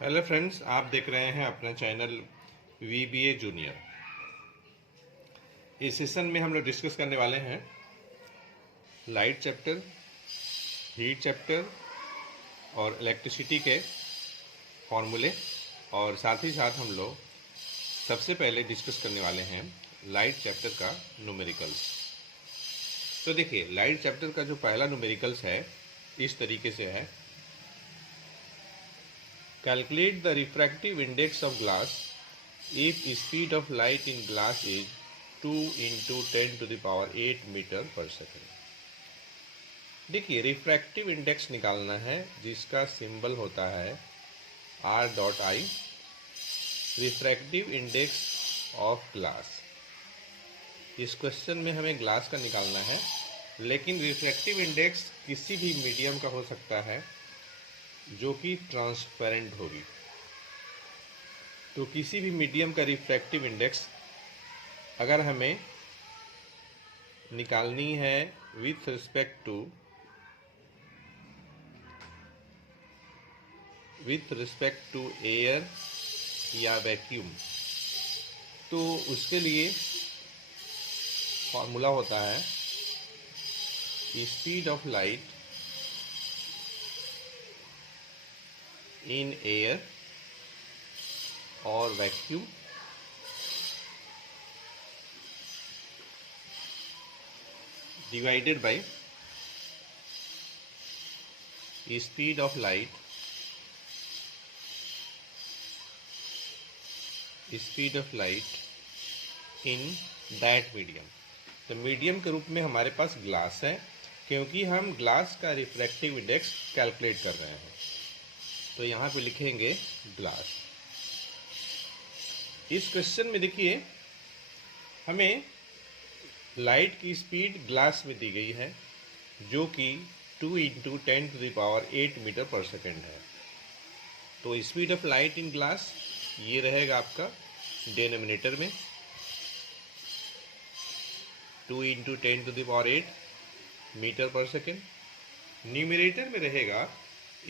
Hello friends, आप देख रहे हैं अपना चैनल VBA जूनियर। इस सेशन में हम लोग डिस्कस करने वाले हैं लाइट चैप्टर, हीट चैप्टर और इलेक्ट्रिसिटी के फॉर्मूले, और साथ ही साथ हम लोग सबसे पहले डिस्कस करने वाले हैं लाइट चैप्टर का न्यूमेरिकल्स। तो देखिए, लाइट चैप्टर का जो पहला न्यूमेरिकल्स है इस तरीके से है। Calculate the refractive index of glass if speed of light in glass is 2 into 10 to the power 8 metre पर सेकेंड। देखिए, रिफ्रैक्टिव इंडेक्स निकालना है जिसका सिंबल होता है R.I, refractive index of glass. इस क्वेश्चन में हमें ग्लास का निकालना है, लेकिन रिफ्रैक्टिव इंडेक्स किसी भी मीडियम का हो सकता है जो कि ट्रांसपेरेंट होगी। तो किसी भी मीडियम का रिफ्रैक्टिव इंडेक्स अगर हमें निकालनी है विथ रिस्पेक्ट टू एयर या वैक्यूम, तो उसके लिए फॉर्मूला होता है speed of light in air और vacuum divided by speed of light in that medium. तो मीडियम के रूप में हमारे पास ग्लास है, क्योंकि हम ग्लास का रिफ्रैक्टिव इंडेक्स कैलकुलेट कर रहे हैं। तो यहाँ पे लिखेंगे ग्लास। इस क्वेश्चन में देखिए, हमें लाइट की स्पीड ग्लास में दी गई है जो कि 2 into 10 to the power 8 metre पर सेकेंड है। तो speed of light in glass ये रहेगा आपका डिनोमिनेटर में 2 into 10 to the power 8 metre पर सेकेंड। न्यूमरेटर में रहेगा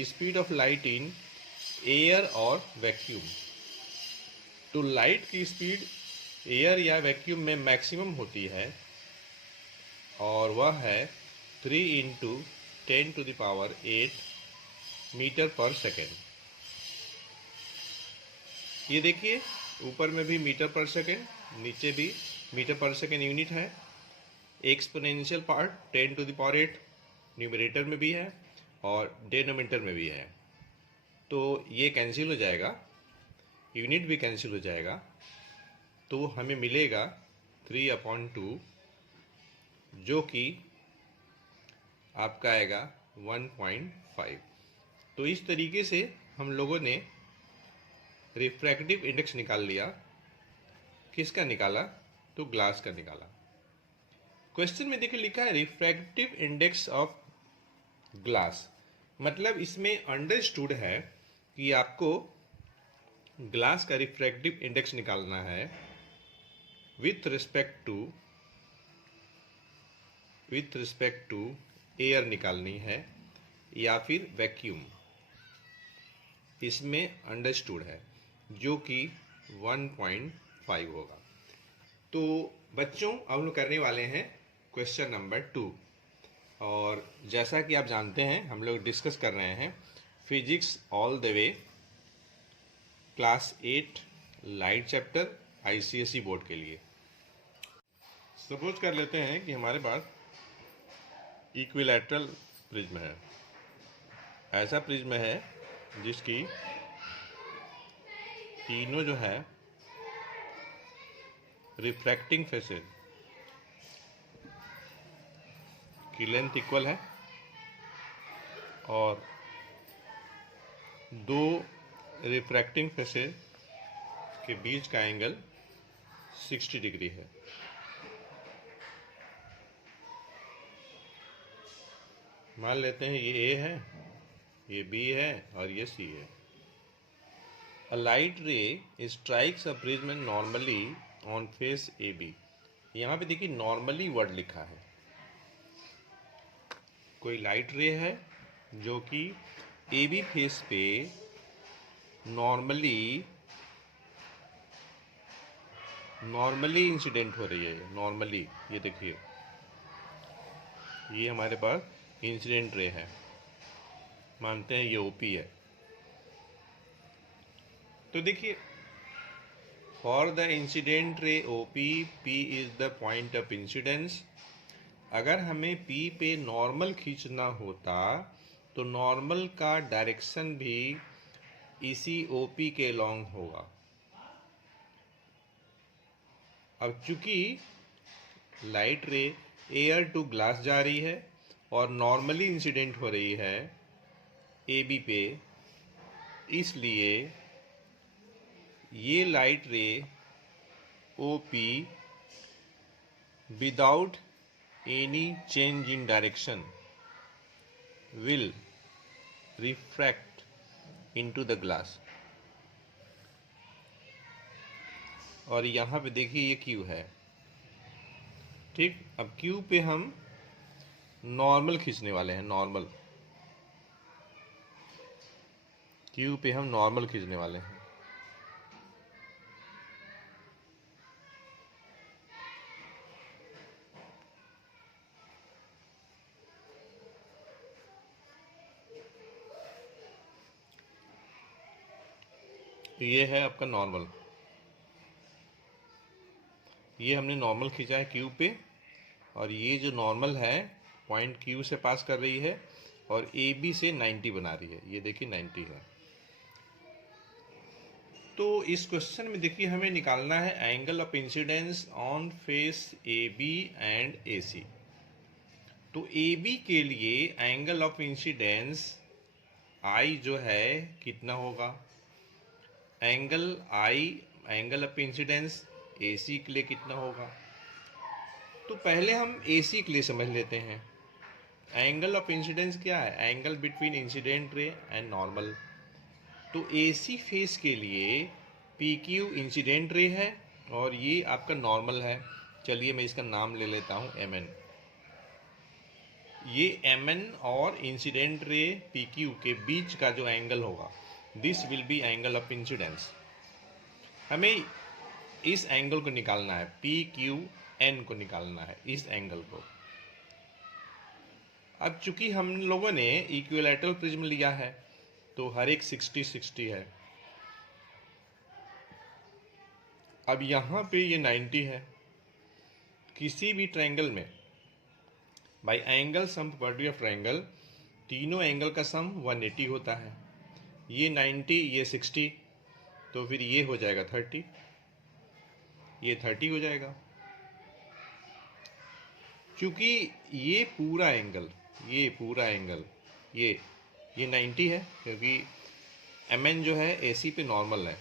speed of light in air और वैक्यूम। तो लाइट की स्पीड एयर या वैक्यूम में मैक्सिमम होती है और वह है 3 into 10 to the power 8 metre पर सेकेंड। ये देखिए, ऊपर में भी मीटर पर सेकेंड, नीचे भी मीटर पर सेकेंड यूनिट है। Exponential part 10 to the power 8 numerator में भी है और डिनोमिनेटर में भी है। तो ये कैंसिल हो जाएगा, यूनिट भी कैंसिल हो जाएगा, तो हमें मिलेगा 3/2 जो कि आपका आएगा 1.5। तो इस तरीके से हम लोगों ने रिफ्रैक्टिव इंडेक्स निकाल लिया। किसका निकाला? तो ग्लास का निकाला। क्वेश्चन में देखिए लिखा है रिफ्रैक्टिव इंडेक्स ऑफ ग्लास, मतलब इसमें अंडरस्टूड है कि आपको ग्लास का रिफ्रैक्टिव इंडेक्स निकालना है विथ रिस्पेक्ट टू एयर निकालनी है या फिर वैक्यूम। इसमें अंडरस्टूड है जो कि 1.5 होगा। तो बच्चों, अब हम लोग करने वाले हैं क्वेश्चन नंबर 2। और जैसा कि आप जानते हैं, हम लोग डिस्कस कर रहे हैं physics all the way class 8 light chapter ICSE board के लिए। सपोज कर लेते हैं कि हमारे पास इक्विलैटरल प्रिज्म है। ऐसा प्रिज्म है जिसकी तीनों जो है रिफ्रैक्टिंग फेसेस की लेंथ इक्वल है और दो रिफ्रैक्टिंग फेसेस के बीच का एंगल 60 डिग्री है। मान लेते हैं ये A है, ये B है और ये C है। A light ray strikes a prism normally on face AB। यहाँ पे देखिए नॉर्मली वर्ड लिखा है। कोई लाइट रे है जो कि AB फेस पे नॉर्मली इंसिडेंट हो रही है, नॉर्मली। ये देखिए, ये हमारे पास इंसिडेंट रे है, मानते हैं ये ओपी है। तो देखिए, for the incident ray OP, P is the point of incidence. अगर हमें पी पे नॉर्मल खींचना होता तो नॉर्मल का डायरेक्शन भी इसी ओपी के लॉन्ग होगा। अब चूंकि लाइट रे एयर टू ग्लास जा रही है और नॉर्मली इंसिडेंट हो रही है ए बी पे, इसलिए ये light ray O P without any change in direction will refract into the glass. और यहाँ पे देखिए ये क्यू है, ठीक। अब क्यू पे हम नॉर्मल खींचने वाले हैं, नॉर्मल। क्यू पे हम नॉर्मल खींचने वाले हैं। ये है आपका नॉर्मल, ये हमने नॉर्मल खींचा है क्यू पे, और ये जो नॉर्मल है पॉइंट क्यू से पास कर रही है और ए बी से 90 बना रही है। ये देखिए 90 है। तो इस क्वेश्चन में देखिए हमें निकालना है angle of incidence on face A B and A C. तो ए बी के लिए एंगल ऑफ इंसिडेंस आई जो है कितना होगा, angle I, angle of incidence A C के लिए कितना होगा। तो पहले हम ए सी के लिए समझ लेते हैं। एंगल ऑफ इंसिडेंस क्या है, angle between incident ray and normal. तो ए सी फेस के लिए पी क्यू इंसिडेंट रे है और ये आपका नॉर्मल है। चलिए मैं इसका नाम ले लेता हूँ एम एन। ये एम एन और इंसिडेंट रे पी क्यू के बीच का जो एंगल होगा, this will be angle of incidence. हमें इस एंगल को निकालना है, पी क्यू एन को निकालना है, इस एंगल को। अब चूंकि हम लोगों ने इक्विलैटरल प्रिज्म लिया है तो हर एक 60-60 है। अब यहाँ पे ये 90 है। किसी भी ट्रायंगल में bye angle sum property of triangle, तीनों एंगल का सम 180 होता है। ये 90, ये 60, तो फिर ये हो जाएगा 30, ये 30 हो जाएगा। क्योंकि ये पूरा एंगल ये 90 है, क्योंकि एम एन जो है ए सी पे नॉर्मल है।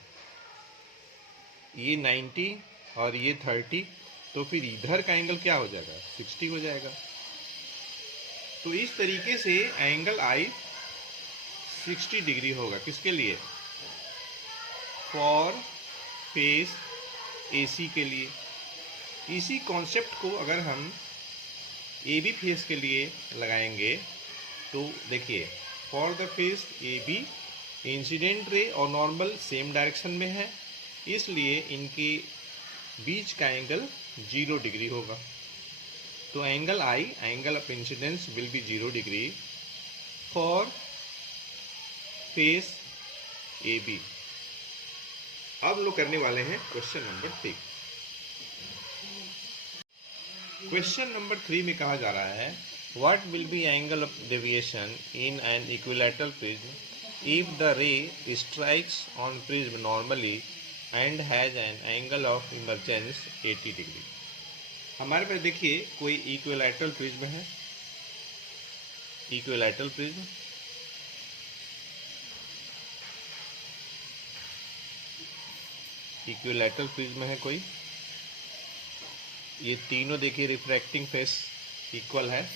ये 90 और ये 30, तो फिर इधर का एंगल क्या हो जाएगा, 60 हो जाएगा। तो इस तरीके से एंगल आई 60 डिग्री होगा। किसके लिए, फॉर फेस ए सी के लिए। इसी कॉन्सेप्ट को अगर हम ए बी फेस के लिए लगाएंगे तो देखिए, for the face A B incident ray और नॉर्मल सेम डायरेक्शन में है, इसलिए इनके बीच का एंगल 0 डिग्री होगा। तो angle I, angle of incidence will be 0 degree for face A B. अब लोग करने वाले हैं क्वेश्चन नंबर 3। क्वेश्चन नंबर 3 में कहा जा रहा है, what will be angle of deviation in an equilateral prism if the रे strikes on prism normally and has an angle of emergence 80 degree. हमारे पास देखिए कोई इक्विलैटरल प्रिज्म है, इक्विलैटरल प्रिज्म, इक्विलैटरल प्रिज्म है कोई। ये तीनों देखिए रिफ्रैक्टिंग फेस इक्वल है।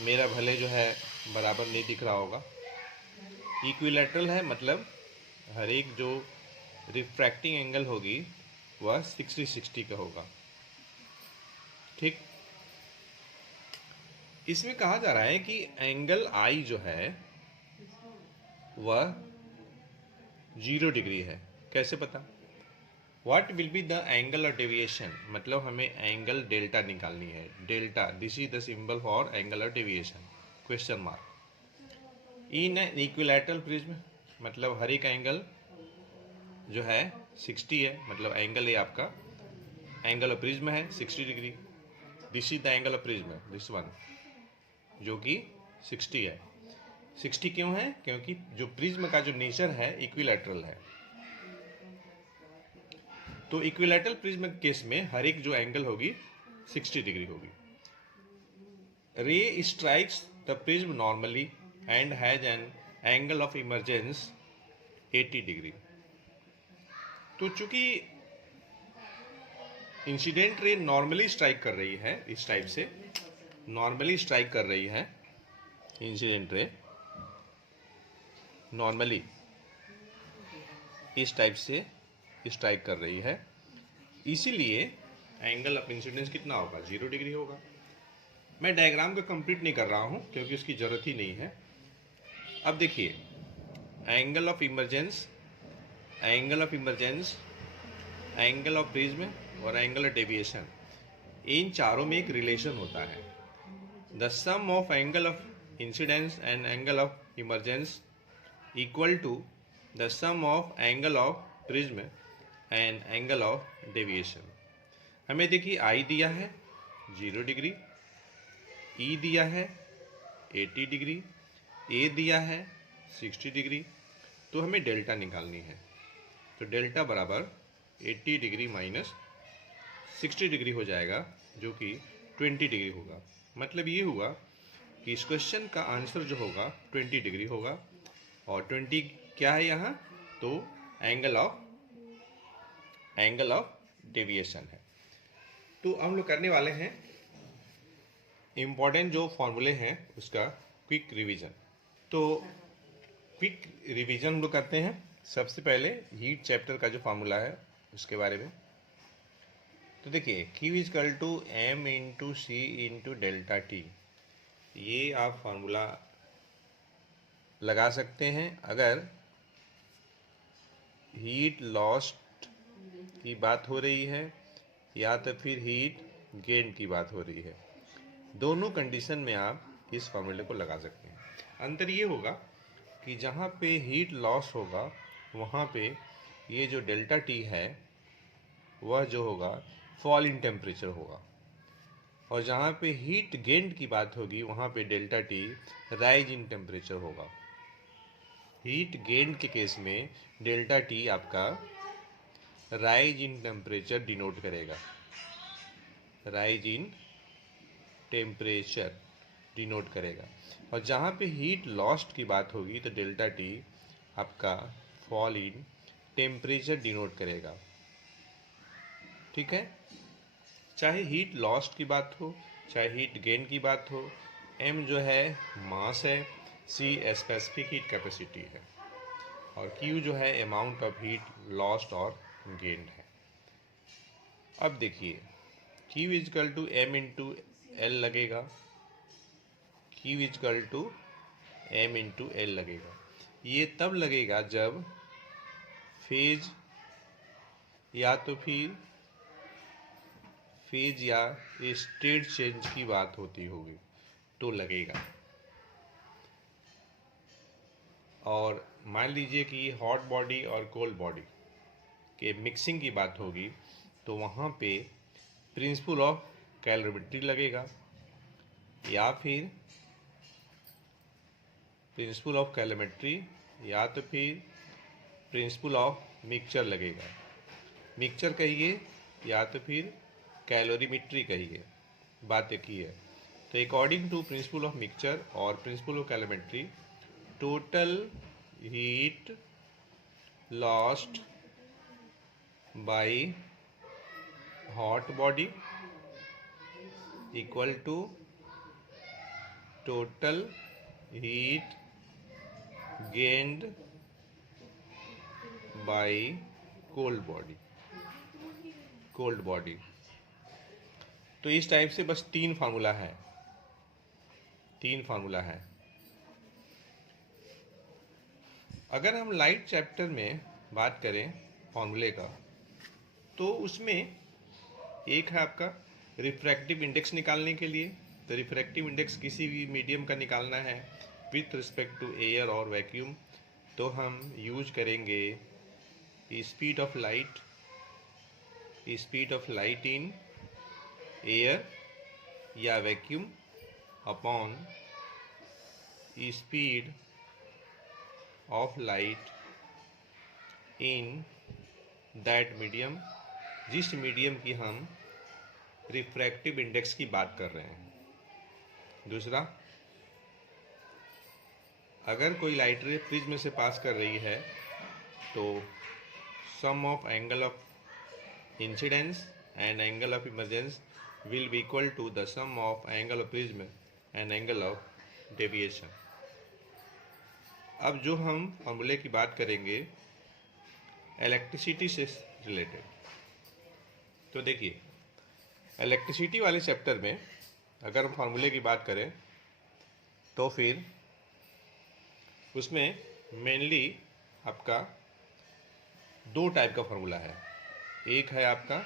मेरा भले जो है बराबर नहीं दिख रहा होगा। इक्विलैटरल है मतलब हर एक जो रिफ्रैक्टिंग एंगल होगी वह 60-60 का होगा, ठीक। इसमें कहा जा रहा है कि एंगल आई जो है वह 0 डिग्री है। कैसे पता? What will be the angle of deviation, मतलब हमें एंगल डेल्टा निकालनी है। Delta, this is the symbol for angle of deviation, question mark. In an equilateral prism, मतलब हर एक एंगल जो है 60 है, मतलब एंगल ये आपका एंगल ऑफ प्रिज्म है 60 degree. This is the angle of prism, this one, जो कि 60 है। 60 क्यों है? क्योंकि जो प्रिज्म का जो नेचर है इक्विलैटरल है। तो इक्विलैटरल प्रिज्म केस में हर एक जो एंगल होगी 60 डिग्री होगी। रे strikes the prism normally and has an angle of emergence 80 degree. तो चूंकि इंसिडेंट रे नॉर्मली स्ट्राइक कर रही है, इस टाइप से नॉर्मली स्ट्राइक कर रही है, इंसिडेंट रे नॉर्मली इस टाइप से स्ट्राइक कर रही है, इसीलिए एंगल ऑफ इंसिडेंस कितना होगा? 0 डिग्री होगा। मैं डायग्राम को कंप्लीट नहीं कर रहा हूं क्योंकि उसकी जरूरत ही नहीं है। अब देखिए, angle of emergence, angle of emergence, angle of prism और एंगल ऑफ डेविएशन, इन चारों में एक रिलेशन होता है। The sum of angle of incidence and angle of emergence equal to the sum of angle of prism and angle of deviation. हमें देखिए आई दिया है 0 डिग्री, ई दिया है 80 डिग्री, ए दिया है 60 डिग्री, तो हमें डेल्टा निकालनी है। तो डेल्टा बराबर 80 डिग्री माइनस 60 डिग्री हो जाएगा, जो कि 20 डिग्री होगा। मतलब ये हुआ कि इस क्वेश्चन का आंसर जो होगा 20 डिग्री होगा। और 20 क्या है यहाँ? तो एंगल ऑफ डेविएशन है। तो हम लोग करने वाले हैं इम्पॉर्टेंट जो फॉर्मूले हैं उसका क्विक रिवीजन। तो क्विक रिवीजन हम लोग करते हैं। सबसे पहले हीट चैप्टर का जो फार्मूला है उसके बारे में। तो देखिए, Q is equal to M into c into delta T, ये आप फार्मूला लगा सकते हैं अगर हीट लॉस्ट की बात हो रही है या तो फिर हीट गेन की बात हो रही है। दोनों कंडीशन में आप इस फार्मूले को लगा सकते हैं। अंतर ये होगा कि जहाँ पे हीट लॉस होगा वहाँ पे ये जो डेल्टा टी है वह जो होगा फॉल इन टेम्परेचर होगा, और जहाँ पे हीट गेन की बात होगी वहाँ पे delta T rise in temperature होगा। हीट गेन के केस में डेल्टा टी आपका राइज इन टेम्परेचर डिनोट करेगा, राइज इन टेम्परेचर डिनोट करेगा। और जहाँ पे हीट लॉस्ट की बात होगी तो डेल्टा टी आपका फॉल इन टेम्परेचर डिनोट करेगा। ठीक है, चाहे हीट लॉस्ट की बात हो चाहे हीट गेन की बात हो, m जो है मास है, c स्पेसिफिक हीट कैपेसिटी है, और q जो है अमाउंट ऑफ हीट लॉस्ट और गेन्ड है। अब देखिए, q is equal to m into L लगेगा, q is equal to m into L लगेगा। ये तब लगेगा जब फेज या तो फिर फेज या स्टेट चेंज की बात होती होगी तो लगेगा। और मान लीजिए कि हॉट बॉडी और कोल्ड बॉडी के मिक्सिंग की बात होगी तो वहाँ पे प्रिंसिपल ऑफ कैलोरीमेट्री लगेगा, या फिर प्रिंसिपल ऑफ कैलोरीमेट्री या तो फिर प्रिंसिपल ऑफ मिक्सचर लगेगा। मिक्सचर कहिए या तो फिर कैलोरीमेट्री कहिए, बात एक ही है। तो according to principle of mixture और principle of calorimetry, total heat lost by hot body equal to total heat gained by cold body. तो इस टाइप से बस तीन फार्मूला है। अगर हम लाइट चैप्टर में बात करें फॉर्मूले का, तो उसमें एक है आपका रिफ्रैक्टिव इंडेक्स निकालने के लिए। तो रिफ्रैक्टिव इंडेक्स किसी भी मीडियम का निकालना है विथ रिस्पेक्ट टू एयर और वैक्यूम, तो हम यूज करेंगे speed of light in air या vacuum upon speed of light in that medium, जिस मीडियम की हम रिफ्रैक्टिव इंडेक्स की बात कर रहे हैं। दूसरा, अगर कोई लाइट रे प्रिज्म से पास कर रही है तो sum of angle of incidence and angle of emergence will be equal to the sum of angle of prism and angle of deviation. अब जो हम फॉर्मूले की बात करेंगे इलेक्ट्रिसिटी से रिलेटेड, तो देखिए इलेक्ट्रिसिटी वाले चैप्टर में अगर हम फार्मूले की बात करें तो फिर उसमें मेनली आपका दो टाइप का फार्मूला है। एक है आपका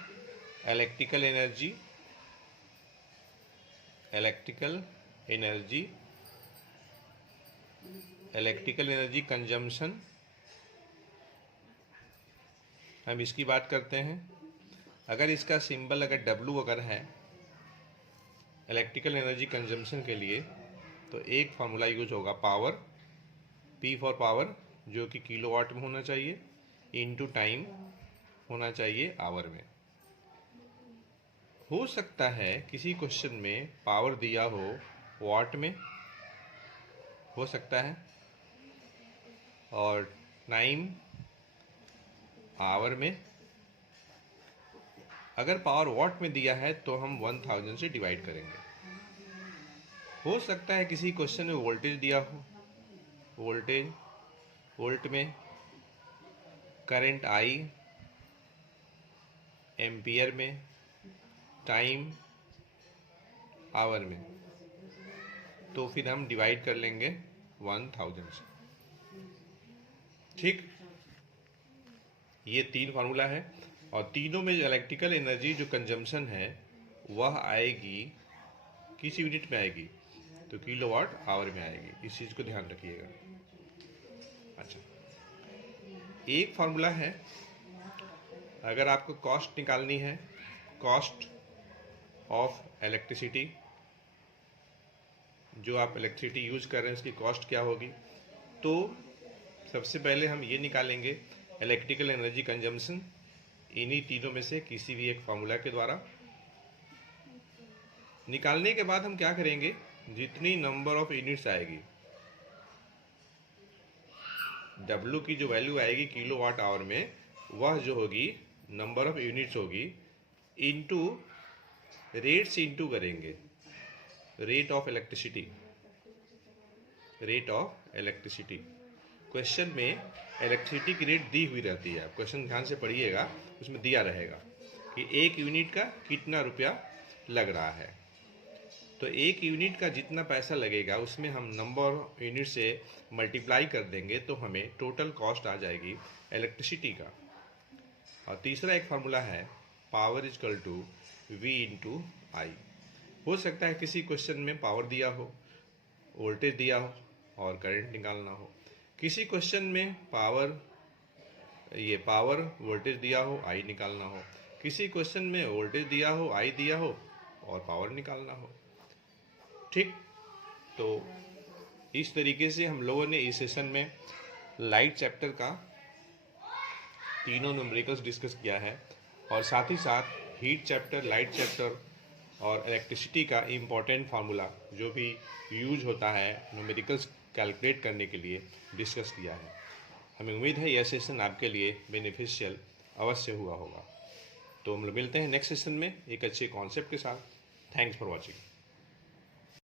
इलेक्ट्रिकल एनर्जी कंजम्पशन, हम इसकी बात करते हैं। अगर इसका सिंबल अगर W अगर है इलेक्ट्रिकल एनर्जी कंजम्पशन के लिए, तो एक फार्मूला यूज होगा पावर, P फॉर पावर, जो कि किलोवाट में होना चाहिए, इनटू टाइम होना चाहिए आवर में। हो सकता है किसी क्वेश्चन में पावर दिया हो वाट में, हो सकता है, और टाइम आवर में। अगर पावर वाट में दिया है तो हम 1000 से डिवाइड करेंगे। हो सकता है किसी क्वेश्चन में वोल्टेज दिया हो, वोल्ट में, करंट I एम्पियर में, टाइम आवर में, तो फिर हम डिवाइड कर लेंगे 1000 से। ठीक, ये तीन फार्मूला है और तीनों में इलेक्ट्रिकल एनर्जी जो कंजम्पशन है वह आएगी किस यूनिट में आएगी, तो किलोवाट आवर में आएगी। इस चीज़ को ध्यान रखिएगा। अच्छा, एक फार्मूला है अगर आपको कॉस्ट निकालनी है, कॉस्ट ऑफ इलेक्ट्रिसिटी, जो आप इलेक्ट्रिसिटी यूज कर रहे हैं उसकी कॉस्ट क्या होगी, तो सबसे पहले हम ये निकालेंगे इलेक्ट्रिकल एनर्जी कंजम्पशन इन्हीं तीनों में से किसी भी एक फार्मूला के द्वारा। निकालने के बाद हम क्या करेंगे, जितनी नंबर ऑफ यूनिट्स आएगी, W की जो वैल्यू आएगी किलोवाट आवर में, वह जो होगी नंबर ऑफ यूनिट्स होगी, इनटू रेट्स इनटू करेंगे रेट ऑफ इलेक्ट्रिसिटी। क्वेश्चन में इलेक्ट्रिसिटी की रेट दी हुई रहती है, क्वेश्चन ध्यान से पढ़िएगा, उसमें दिया रहेगा कि एक यूनिट का कितना रुपया लग रहा है। तो एक यूनिट का जितना पैसा लगेगा उसमें हम नंबर ऑफ यूनिट से मल्टीप्लाई कर देंगे तो हमें टोटल कॉस्ट आ जाएगी इलेक्ट्रिसिटी का। और तीसरा एक फार्मूला है power equal to V into I. हो सकता है किसी क्वेश्चन में पावर दिया हो, वोल्टेज दिया हो और करंट निकालना हो। किसी क्वेश्चन में पावर वोल्टेज दिया हो, आई निकालना हो। किसी क्वेश्चन में वोल्टेज दिया हो, आई दिया हो और पावर निकालना हो। ठीक, तो इस तरीके से हम लोगों ने इस सेशन में लाइट चैप्टर का तीनों न्यूमेरिकल्स डिस्कस किया है और साथ ही साथ हीट चैप्टर, लाइट चैप्टर और इलेक्ट्रिसिटी का इम्पोर्टेंट फार्मूला जो भी यूज होता है न्यूमेरिकल्स कैलकुलेट करने के लिए डिस्कस किया है। हमें उम्मीद है यह सेशन आपके लिए बेनिफिशियल अवश्य हुआ होगा। तो हम लोग मिलते हैं नेक्स्ट सेशन में एक अच्छे कॉन्सेप्ट के साथ। Thanks for watching.